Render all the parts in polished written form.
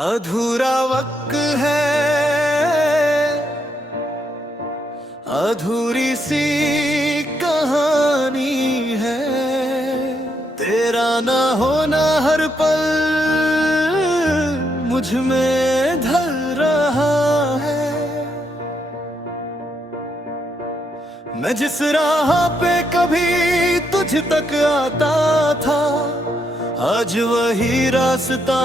अधूरा वक्त है, अधूरी सी कहानी है। तेरा ना होना हर पल मुझ में ढल रहा है। मैं जिस राह पे कभी तुझ तक आता था, आज वही रास्ता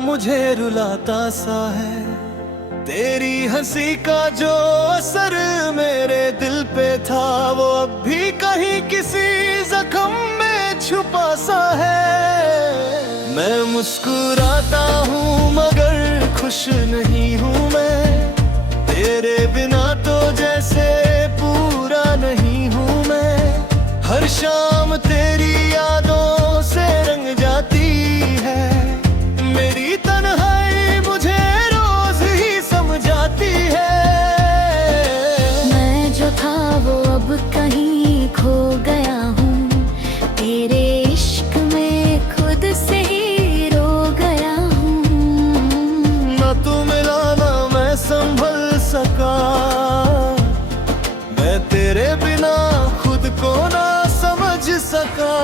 मुझे रुलाता सा है। तेरी हंसी का जो असर मेरे दिल पे था, वो अब भी कहीं किसी जख्म में छुपा सा है। मैं मुस्कुराता हूँ मगर खुश नहीं हूँ मैं, तेरे बिना तो जैसे पूरा नहीं हूँ मैं। हर शाम तेरी यादों से रंग जाती है, मेरी तन्हाई मुझे रोज ही समझाती है। मैं जो था वो अब कहीं खो गया हूँ, तेरे इश्क में खुद से ही रो गया हूँ। ना तू मिला ना मैं संभल सका, मैं तेरे बिना खुद को ना समझ सका।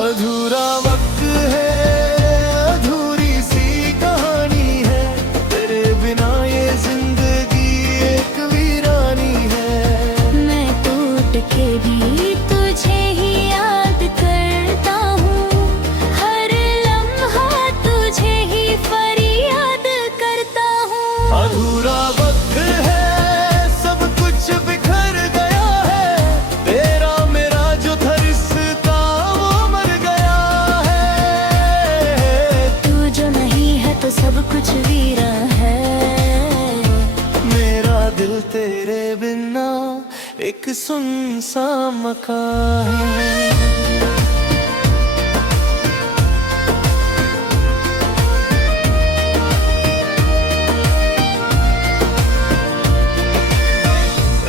अधूरा वक्त है, अधूरी सी कहानी है। तेरे बिना ये जिंदगी एक वीरानी है। मैं टूट के भी तुझे ही याद करता हूँ, हर लम्हा तुझे ही फरियाद करता हूँ। अधूरा वक्त है, सब कुछ बिखर गया है। तेरा मेरा जो था रिश्ता वो मर गया है। तू जो नहीं है तो सब कुछ वीरा है। मेरा दिल तेरे बिना एक सुनसान मकान है।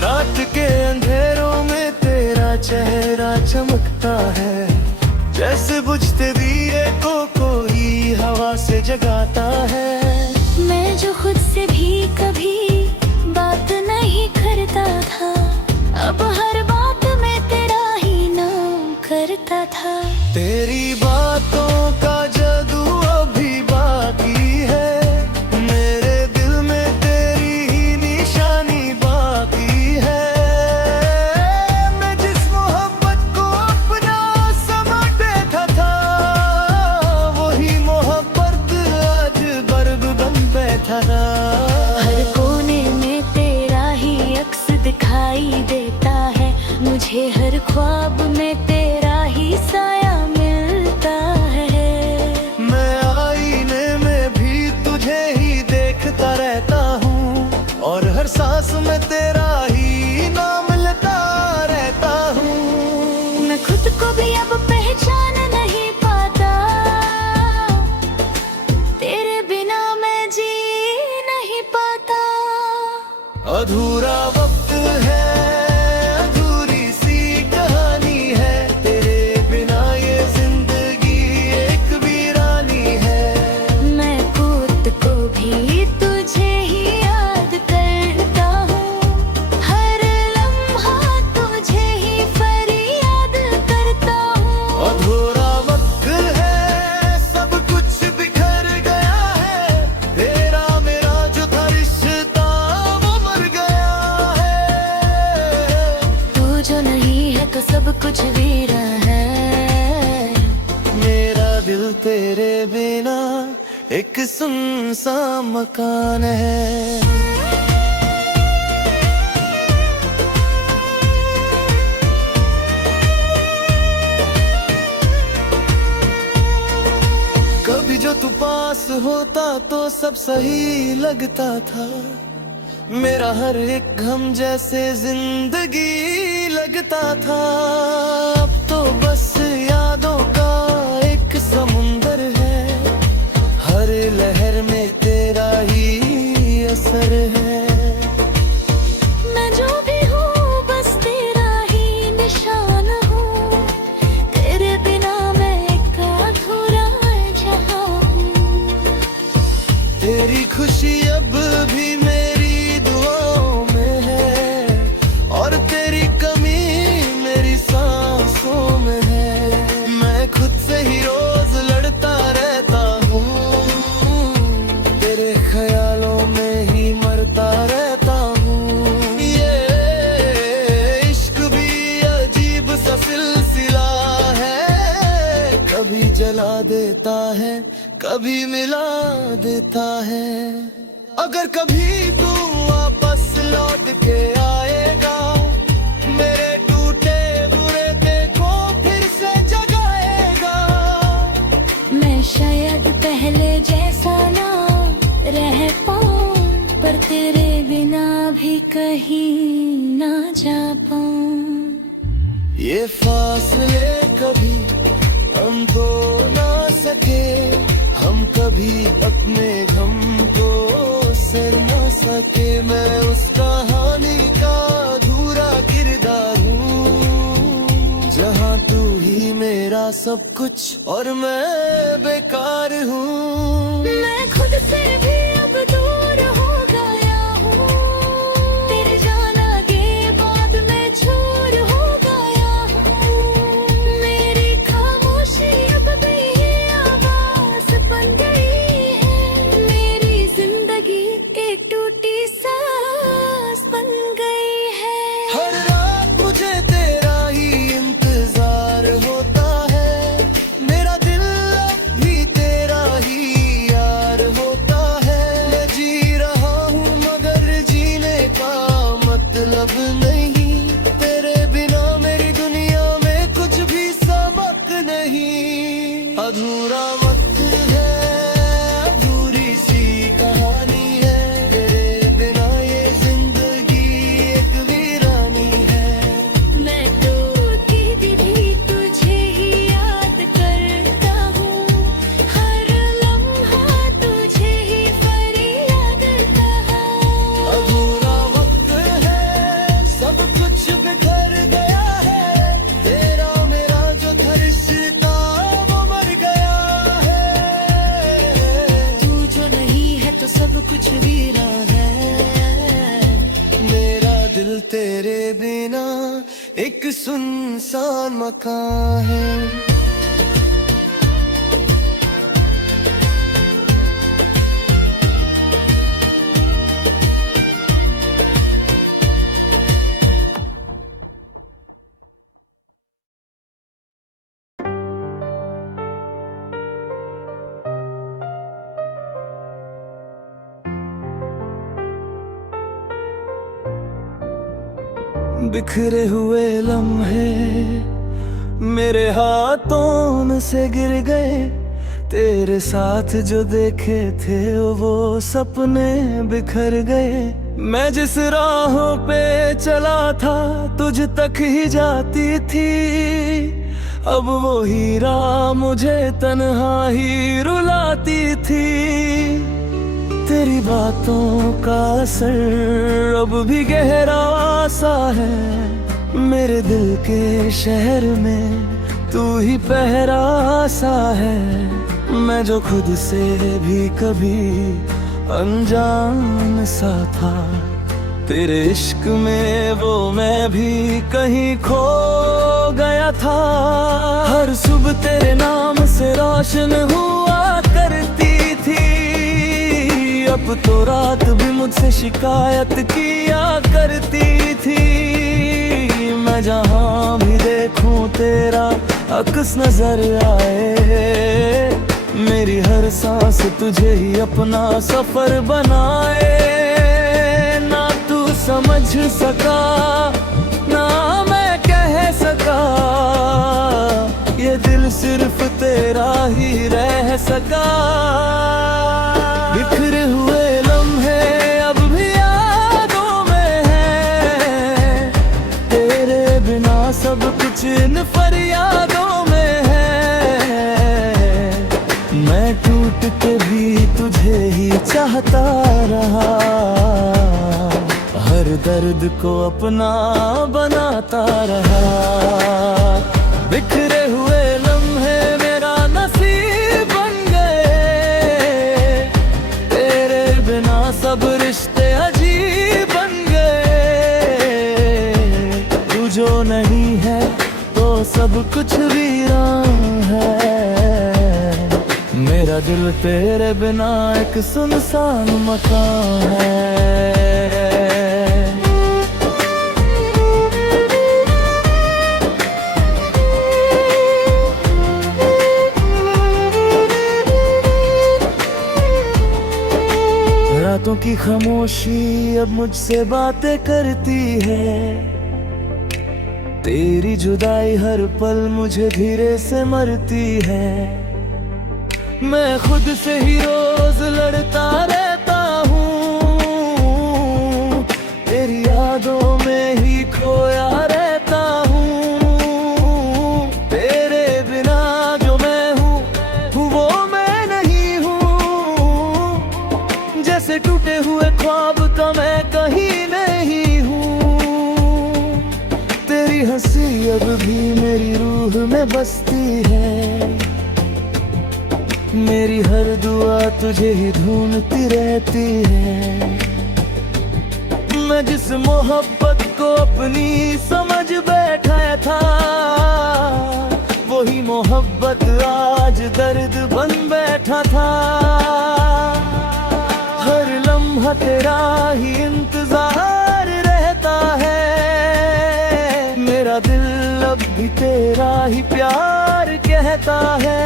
रात के अंधेरों में तेरा चेहरा चमकता है, जैसे बुझते दिए को कोई हवा से जगाता है। मैं जो खुद से भी कभी बात नहीं करता था, अब हर बात में तेरा ही नाम करता था। तेरी बातों का जादू अभी बाकी है, मेरे दिल में तेरी ही निशानी बाकी है। मैं जिस मोहब्बत को अपना समझ बैठा था, वही मोहब्बत आज बर्फ बन बैठा था। हर कोने में तेरा ही अक्स दिखाई देता है, मुझे हर ख्वाब में तेरा ही साया मिलता है। मैं आईने में भी तुझे ही देखता रहता हूँ, और हर सांस में तेरा ही नाम लेता रहता हूँ। मैं खुद को भी अब पहचान नहीं पाता, तेरे बिना मैं जी नहीं पाता। अधूरा वक्त है, अधूरी सी कहानी है। तेरे बिना ये जिंदगी एक वीरानी है। मैं खुद को भी तुझे ही याद करता हूँ, हर लम्हा तुझे ही फरियाद करता हूँ। अधूरा वक्त है, सब कुछ बिखर गया है। तेरा मेरा जो था रिश्ता वो मर गया है। तू जो नहीं है तो सब कुछ वीरा है। मेरा दिल तेरे बिना एक सुनसान मकान है। कभी जो तू पास होता तो सब सही लगता था, मेरा हर एक गम जैसे जिंदगी लगता था। अब तो बस यादों का एक समुंदर है, हर लहर में तेरा ही असर है। मैं जो भी हूँ बस तेरा ही निशान हूँ, तेरे बिना मैं एक अधूरा जहां हूँ। तेरी खुशी अब भी मेरी दुआओं में है, और तेरी कमी मेरी सांसों में है। मैं खुद से ही रोज लड़ता रहता हूँ, तेरे ख्यालों में ही मरता रहता हूँ। ये इश्क भी अजीब सा सिलसिला है, कभी जला देता है कभी मिला देता है। अगर कभी तू वापस लौट के आएगा, मेरे टूटे बुरे को फिर से जगाएगा। मैं शायद पहले जैसा ना रह पाऊं, पर तेरे बिना भी कहीं ना जा पाऊं। ये फासले कभी हमको ना सके, हम कभी अपने गम को सह ना सके। मैं उस कहानी का अधूरा किरदार हूँ, जहाँ तू ही मेरा सब कुछ और मैं बेकार हूँ। मैं खुद से भी अब दूर हो गया हूँ, तेरे जाना के बाद मैं चूर हो गया हूँ। मेरी खामोशी अब भी आवाज बन गई है, मेरी जिंदगी एक टूटी सांस बन गई है। हर रात मुझे तेरा ही इंतजार होता है, मेरा दिल अब भी तेरा ही यार होता है। मैं जी रहा हूँ मगर जीने का मतलब नहीं, तेरे बिना मेरी दुनिया में कुछ भी सबक नहीं। अधूरा वक्त है, अधूरी सी कहानी है, तेरे बिना ये जिंदगी एक वीरानी है। मैं तो कहती भी तुझे ही याद करता हूँ, हर लम्हा तुझे ही फरियाद करता हूँ। अधूरा वक्त है, सब कुछ बिखर गया है, तेरा मेरा जो था रिश्ता वो मर गया है। तू जो नहीं है तो सब कुछ वीरा है। मेरा दिल तेरे बिना एक सुनसान मकान है। बिखरे हुए लम्हे मेरे हाथों में से गिर गए, तेरे साथ जो देखे थे वो सपने बिखर गए। मैं जिस राहों पे चला था तुझ तक ही जाती थी, अब वो हीरा मुझे तन्हा ही रुलाती थी। तेरी बातों का असर अब भी गहरा सा है, मेरे दिल के शहर में तू ही पहरा सा है। मैं जो खुद से भी कभी अनजान सा था, तेरे इश्क में वो मैं भी कहीं खो गया था। हर सुबह तेरे नाम से रोशन हुआ करती थी, अब तो रात भी मुझसे शिकायत किया करती थी। मैं जहाँ भी देखूं तेरा अक्स नजर आए, मेरी हर सांस तुझे ही अपना सफर बनाए। ना तू समझ सका ना मैं कह सका, ये दिल सिर्फ तेरा ही रह सका। बिखरे हुए लम्हे अब भी यादों में है, तेरे बिना सब कुछ इन फरियादों में है। मैं टूट के भी तुझे ही चाहता रहा, हर दर्द को अपना बनाता रहा। बिखरे हुए लम्हे मेरा नसीब बन गए, तेरे सब रिश्ते अजीब बन गए। तू जो नहीं है तो सब कुछ वीरान है। मेरा दिल तेरे बिना एक सुनसान मकान है। रातों की खामोशी अब मुझसे बातें करती है। तेरी जुदाई हर पल मुझे धीरे से मरती है। मैं खुद से ही रोज लड़ता रहता हूँ। तेरी यादों में ही खोया रहता हूँ। तेरे बिना जो मैं हूँ वो मैं नहीं हूँ। जैसे टूटे हुए ख्वाब का मैं कहीं नहीं हूँ। तेरी हंसी अब भी मेरी रूह में बसती है। मेरी हर दुआ तुझे ही ढूंढती रहती है। मैं जिस मोहब्बत को अपनी समझ बैठा था वही मोहब्बत आज दर्द बन बैठा था। हर लम्हा तेरा ही इंतजार रहता है। मेरा दिल अब भी तेरा ही प्यार कहता है।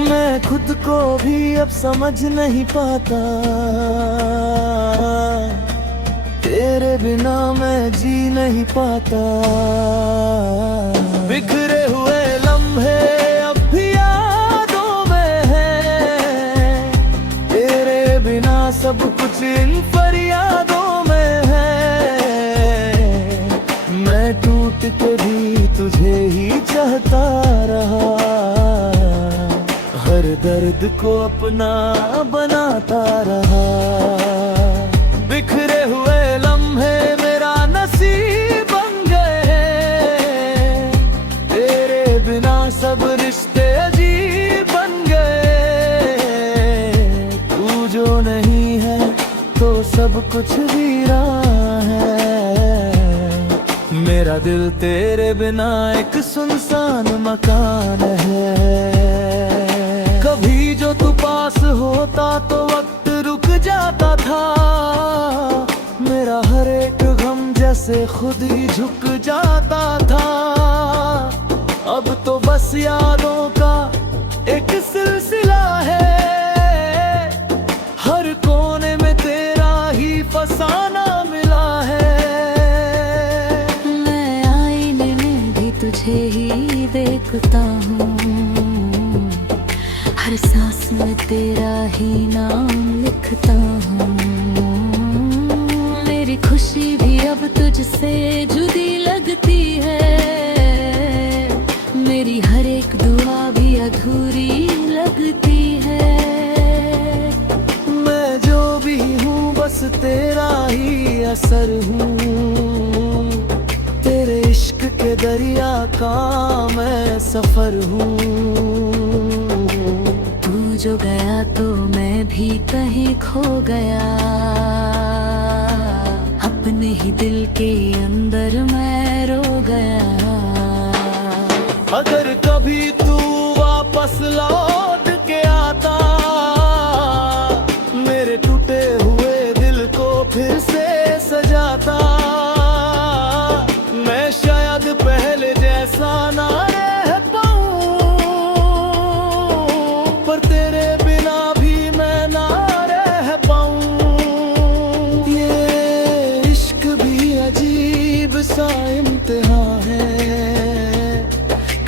मैं खुद को भी अब समझ नहीं पाता। तेरे बिना मैं जी नहीं पाता। बिखरे हुए लम्हे अब भी यादों में हैं। तेरे बिना सब कुछ इन फरियादों में है। मैं टूट के भी तुझे ही चाहता रहा। हर दर्द को अपना बनाता रहा। बिखरे हुए लम्हे मेरा नसीब बन गए। तेरे बिना सब रिश्ते अजीब बन गए। तू जो नहीं है तो सब कुछ वीरान है। मेरा दिल तेरे बिना एक सुनसान मकान है। कभी जो तू पास होता तो वक्त रुक जाता था। मेरा हर एक गम जैसे खुद ही झुक जाता था। अब तो बस यादों का एक सिलसिला है। हर कोने में तेरा ही फसाना मिला है। मैं आईने में भी तुझे ही देखता हूँ। हर सांस में तेरा ही नाम लिखता हूँ। मेरी खुशी भी अब तुझसे जुदी लगती है। मेरी हर एक दुआ भी अधूरी लगती है। मैं जो भी हूँ बस तेरा ही असर हूँ। तेरे इश्क के दरिया का मैं सफर हूँ। जो गया तो मैं भी कहीं खो गया। अपने ही दिल के अंदर मैं रो गया। अगर कभी तू वापस लौट के आता मेरे टूटे हुए दिल को फिर से सजाता। मैं शायद पहले जैसा ना रह पाऊं पर तेरे बिना भी मैं ना रह पाऊं। ये इश्क भी अजीब सा इम्तिहान है।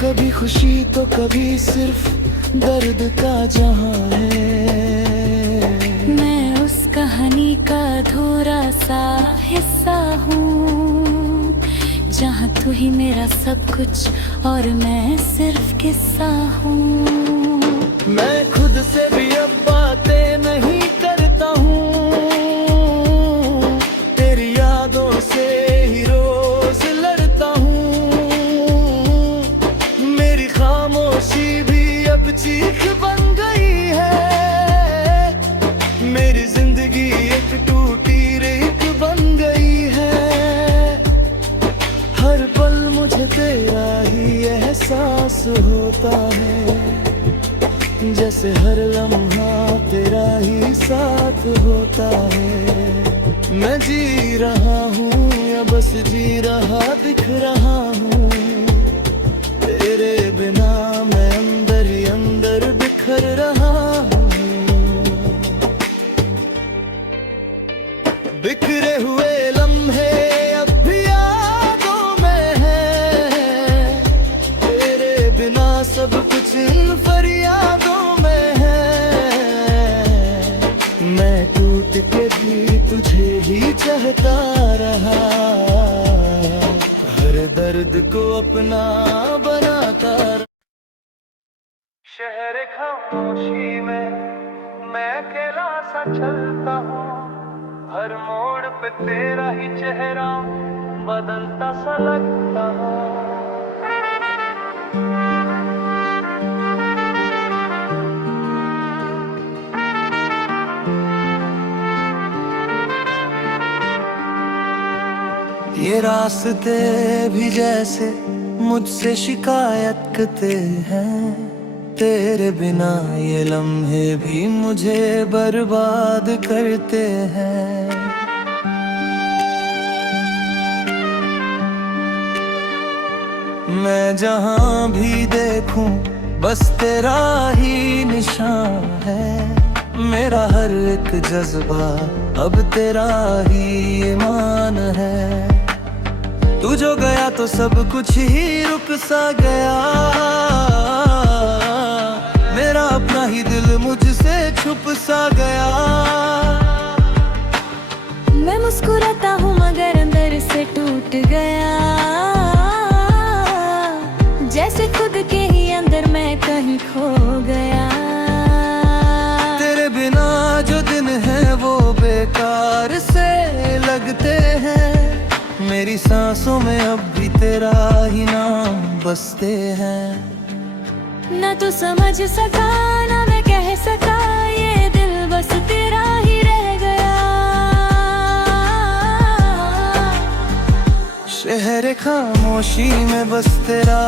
कभी खुशी तो कभी सिर्फ दर्द का जहां है। मैं उस कहानी का अधूरा सा हिस्सा हूँ जहाँ तू ही मेरा सब कुछ और मैं सिर्फ किस्सा हूँ। मैं खुद से भी अब बातें नहीं करता हूँ। तेरी यादों से ही रोज लड़ता हूँ। मेरी खामोशी भी अब चीख बन गई है। मेरी जिंदगी होता है। मैं जी रहा हूँ या बस जी रहा दिख रहा हूँ, तेरे बिना मैं अंदर ही अंदर बिखर रहा हूँ। बिखरे हुए लम्हे अब भी यादों में है, तेरे बिना सब कुछ इन फरियादों में है। मैं टूट के भी तुझे ही चाहता रहा, हर दर्द को अपना बनाता रहा। शहर खामोशी में मैं अकेला सा चलता हूँ, हर मोड़ पे तेरा ही चेहरा बदलता सा लगता है। ये रास्ते भी जैसे मुझसे शिकायत करते हैं, तेरे बिना ये लम्हे भी मुझे बर्बाद करते हैं। मैं जहाँ भी देखूं बस तेरा ही निशान है, मेरा हर एक जज्बा अब तेरा ही ईमान है। तू जो गया तो सब कुछ ही रुक सा गया, मेरा अपना ही दिल मुझसे छुप सा गया। मैं मुस्कुराता हूँ मगर अंदर से टूट गया, जैसे खुद के ही अंदर मैं कहीं खो गया। तेरे बिना जो दिन है वो बेकार से लगते हैं, मेरी सांसों में अब भी तेरा ही नाम बसते हैं। ना तो समझ सका ना मैं कह सका, ये दिल बस तेरा ही रह गया। शहर खामोशी में बस तेरा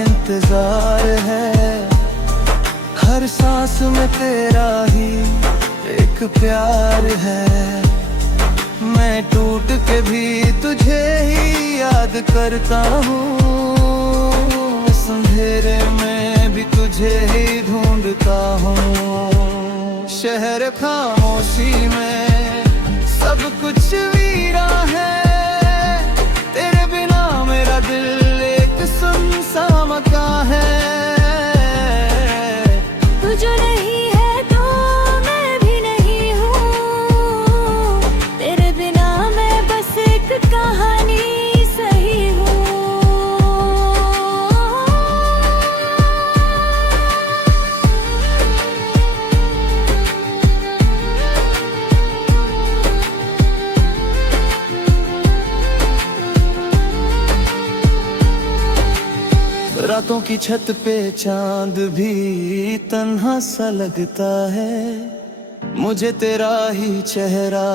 इंतजार है, हर सांस में तेरा ही एक प्यार है। मैं टूट के भी तुझे ही याद करता हूँ, इस अंधेरे में भी तुझे ही ढूंढता हूँ। शहर खामोशी में सब कुछ वीरा है, तेरे बिना मेरा दिल एक सुनसान मकान है। तू जो नहीं है तो मैं भी नहीं हूँ, तेरे बिना मैं बस एक कहानी सही हूँ। रातों की छत पे चांद भी तन्हा सा लगता है, मुझे तेरा ही चेहरा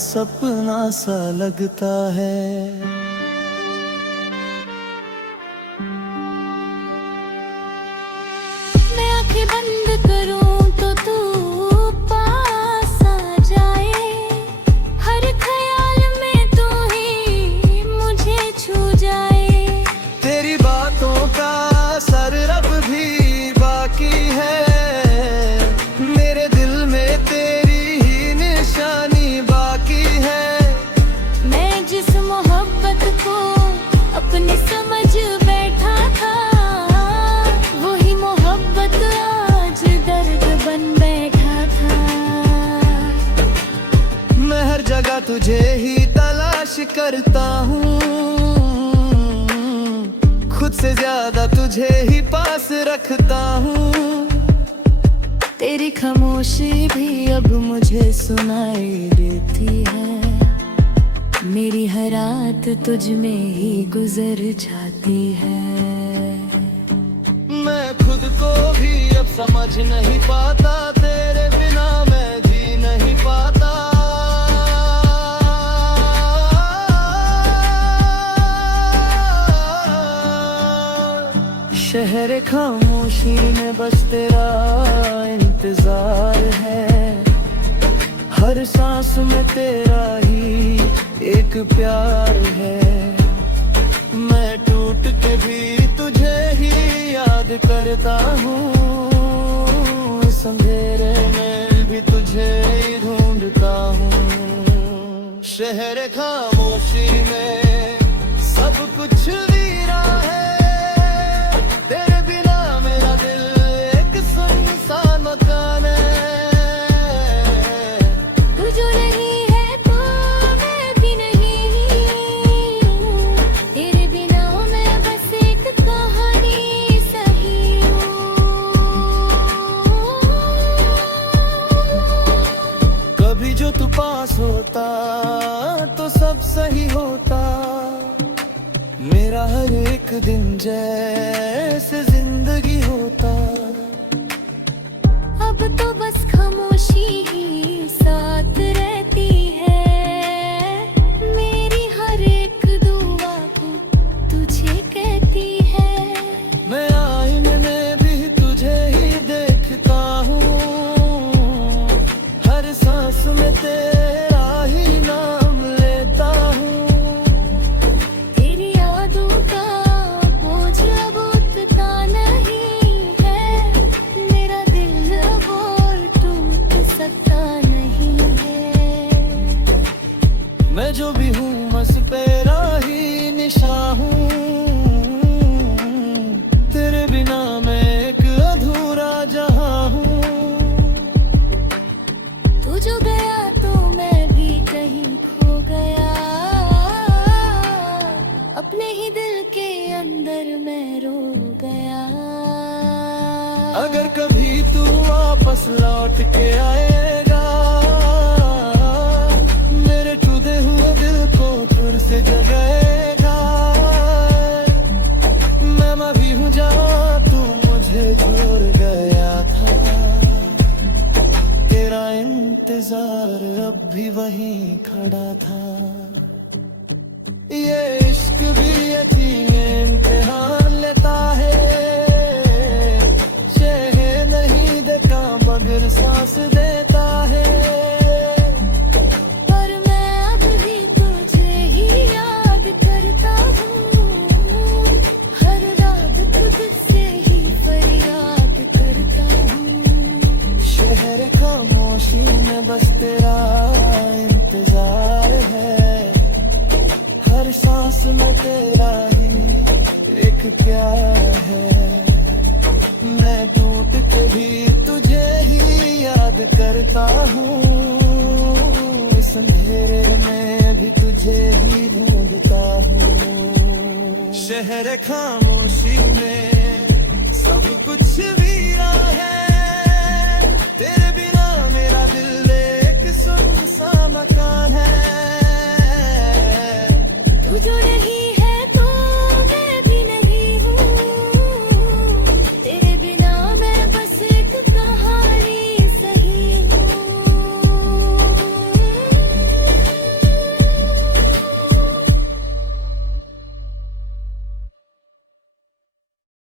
सपना सा लगता है। मैं आंखें बंद करूं तो तू पास आ जाए, हर ख्याल में तू ही मुझे छू जाए। तेरी बातों का असर अब भी बाकी है, मेरे दिल में तेरी ही निशानी बाकी है। मैं जिस मोहब्बत को अपनी समझ बैठा था, वही मोहब्बत आज दर्द बन बैठा था। मैं हर जगह तुझे ही तलाश करता हूँ, खुद से ज्यादा तुझे ही पास रखता हूँ। तेरी खामोशी भी अब मुझे सुनाई देती है, मेरी हर रात तुझ में ही गुजर जाती है। मैं खुद को भी अब समझ नहीं पाता, तेरे बिना मैं जी नहीं पाता। शहर खामोशी में बस तेरा इंतजार है, हर सांस में तेरा ही एक प्यार है। मैं टूट के भी तुझे ही याद करता हूँ, इस अंधेरे में भी तुझे ही ढूंढता हूँ। शहर खामोशी में सब कुछ वीरा है, तेरे बिना मेरा दिल एक सुनसान मकान है। तू जो नहीं है तो मैं भी नहीं, तेरे बिना मैं बस एक कहानी सही हूँ। कभी जो तू पास होता तो सब सही होता, मेरा हर एक दिन जैसे जिंदगी होता। अब तो बस खामोशी ही साथ रहती है, मेरी हर एक दुआ को तुझे कहती है। मैं आईने में भी तुझे ही देखता हूँ, हर सांस में तेरा ही नाम लेता हूँ। तेरी यादों का बोझ अब उठता नहीं है, मेरा दिल अब और टूट सकता नहीं है। मैं जो भी हूँ बस तेरा ही निशा हूँ, तेरे बिना मैं एक अधूरा जहां हूँ। तू जो गया तो मैं भी कहीं खो गया, अपने ही दिल के अंदर मैं रो गया। अगर कभी तू वापस लौट के आएगा, मेरे टूटे हुए दिल को फिर से जगाएगा। मैं भी हूँ जहाँ तू मुझे छोड़ गया था, तेरा इंतजार अब भी वहीं खड़ा था। ये इश्क भी यकीन इम्तिहान लेता है, शह नहीं देता मगर सांस देता है। पर मैं अब भी तुझे ही याद करता हूँ, हर रात खुद से ही फरियाद करता हूँ। शहर खामोशी में बस तेरा इंतजार है, हर सांस में तेरा ही एक प्यार है। मैं टूट के भी तुझे ही याद करता हूँ, इस अंधेरे में भी तुझे ही ढूंढता हूँ। शहर खामोशी में सब कुछ भी